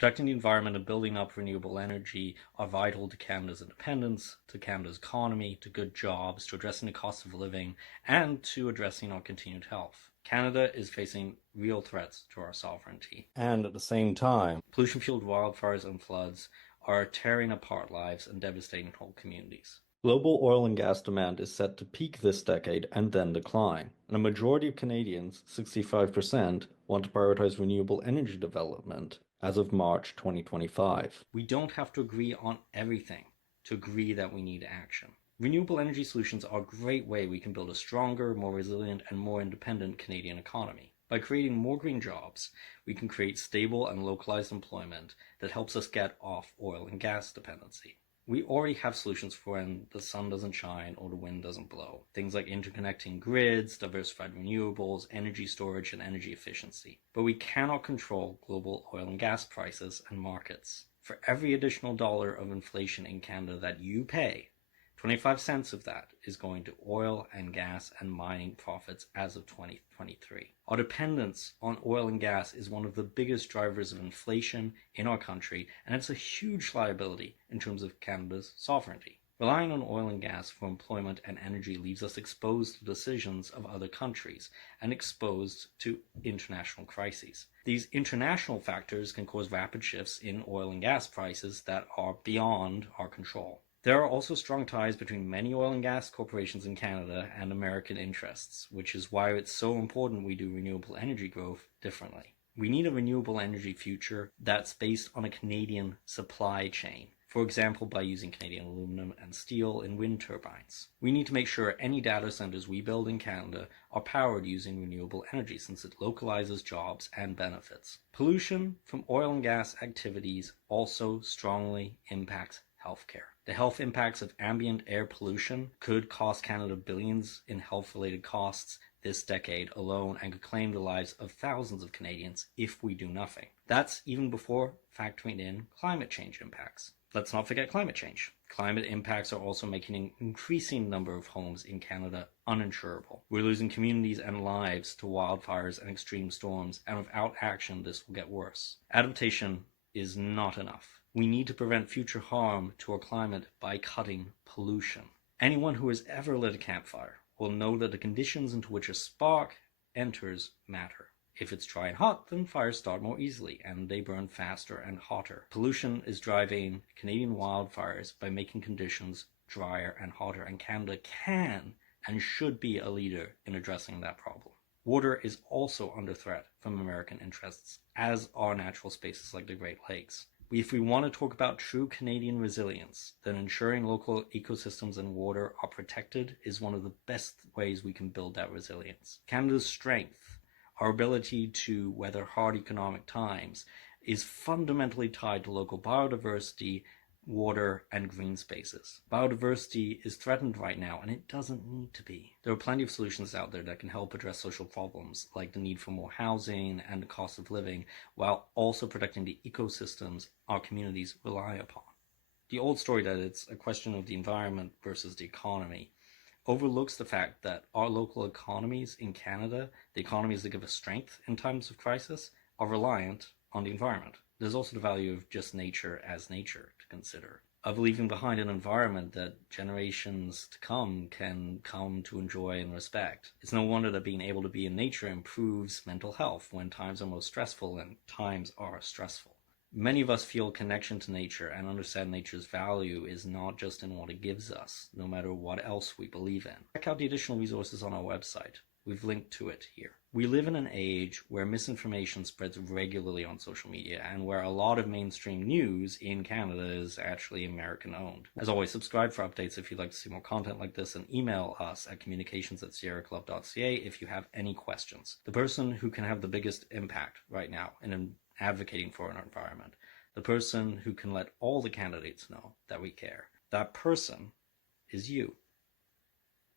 Protecting the environment and building up renewable energy are vital to Canada's independence, to Canada's economy, to good jobs, to addressing the cost of living, and to addressing our continued health. Canada is facing real threats to our sovereignty. And at the same time, pollution-fueled wildfires and floods are tearing apart lives and devastating whole communities. global oil and gas demand is set to peak this decade and then decline. And a majority of Canadians, 65%, want to prioritize renewable energy development as of March 2025. We don't have to agree on everything to agree that we need action. Renewable energy solutions are a great way we can build a stronger, more resilient, and more independent Canadian economy. By creating more green jobs, we can create stable and localized employment that helps us get off oil and gas dependency. We already have solutions for when the sun doesn't shine or the wind doesn't blow. Things like interconnecting grids, diversified renewables, energy storage, and energy efficiency. But we cannot control global oil and gas prices and markets. For every additional dollar of inflation in Canada that you pay, 25 cents of that is going to oil and gas and mining profits as of 2023. Our dependence on oil and gas is one of the biggest drivers of inflation in our country, and it's a huge liability in terms of Canada's sovereignty. Relying on oil and gas for employment and energy leaves us exposed to decisions of other countries and exposed to international crises. These international factors can cause rapid shifts in oil and gas prices that are beyond our control. There are also strong ties between many oil and gas corporations in Canada and American interests, which is why it's so important we do renewable energy growth differently. We need a renewable energy future that's based on a Canadian supply chain, for example by using Canadian aluminum and steel in wind turbines. We need to make sure any data centers we build in Canada are powered using renewable energy since it localizes jobs and benefits. Pollution from oil and gas activities also strongly impacts healthcare. The health impacts of ambient air pollution could cost Canada billions in health-related costs this decade alone and could claim the lives of thousands of Canadians if we do nothing. That's even before factoring in climate change impacts. Let's not forget climate change. Climate impacts are also making an increasing number of homes in Canada uninsurable. We're losing communities and lives to wildfires and extreme storms, and without action, this will get worse. Adaptation is not enough. We need to prevent future harm to our climate by cutting pollution. Anyone who has ever lit a campfire will know that the conditions into which a spark enters matter. If it's dry and hot, then fires start more easily and they burn faster and hotter. Pollution is driving Canadian wildfires by making conditions drier and hotter, and Canada can and should be a leader in addressing that problem. Water is also under threat from American interests, as are natural spaces like the Great Lakes. If we want to talk about true Canadian resilience, then ensuring local ecosystems and water are protected is one of the best ways we can build that resilience. Canada's strength, our ability to weather hard economic times, is fundamentally tied to local biodiversity, water, and green spaces. Biodiversity is threatened right now, and it doesn't need to be. There are plenty of solutions out there that can help address social problems, like the need for more housing and the cost of living, while also protecting the ecosystems our communities rely upon. The old story that it's a question of the environment versus the economy overlooks the fact that our local economies in Canada, the economies that give us strength in times of crisis, are reliant on the environment. There's also the value of just nature as nature to consider, of leaving behind an environment that generations to come can come to enjoy and respect. It's no wonder that being able to be in nature improves mental health when times are most stressful, and times are stressful. Many of us feel connection to nature and understand nature's value is not just in what it gives us, no matter what else we believe in. Check out the additional resources on our website. We've linked to it here. We live in an age where misinformation spreads regularly on social media and where a lot of mainstream news in Canada is actually American owned. As always, subscribe for updates if you'd like to see more content like this, and email us at communications@sierraclub.ca if you have any questions. The person who can have the biggest impact right now in advocating for an environment, the person who can let all the candidates know that we care, that person is you.